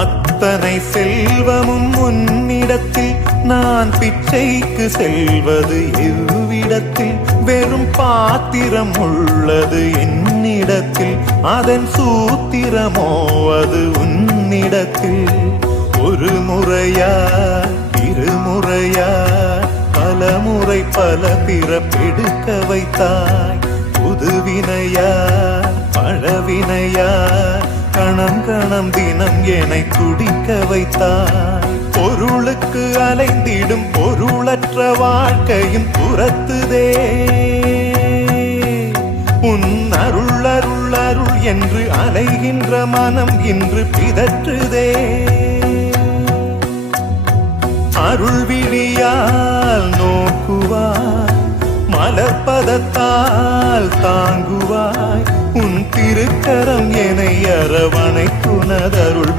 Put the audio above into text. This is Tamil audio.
அத்தனை செல்வமும் உன்னிடத்தில் நான் பிச்சைக்கு செல்வது எவ்விடத்தில்? வெறும் பாத்திரம் உள்ளது என்னிடத்தில், அதன் சூத்திரமோ அது உன்னிடத்தில். ஒரு முறையா இருமுறையா பல முறை பல பிறப்பெடுக்க வைத்தாய். புதுவினையா பழவினையா கணம் கணம் தினம் என்னை துடிக்க வைத்தாய். பொருளுக்கு அலைந்திடும் பொருளற்ற வாழ்க்கையும் துரத்துதே. உன் அருள் அருள் அருள் என்று அலைகின்ற மனம் இன்று பிதற்றுதே. அருள் விழியால் நோக்குவாய், மலர்பதத்தால் தாங்குவாய். உன் திருக்கரம் என்னை அரவணைத்துனதருள்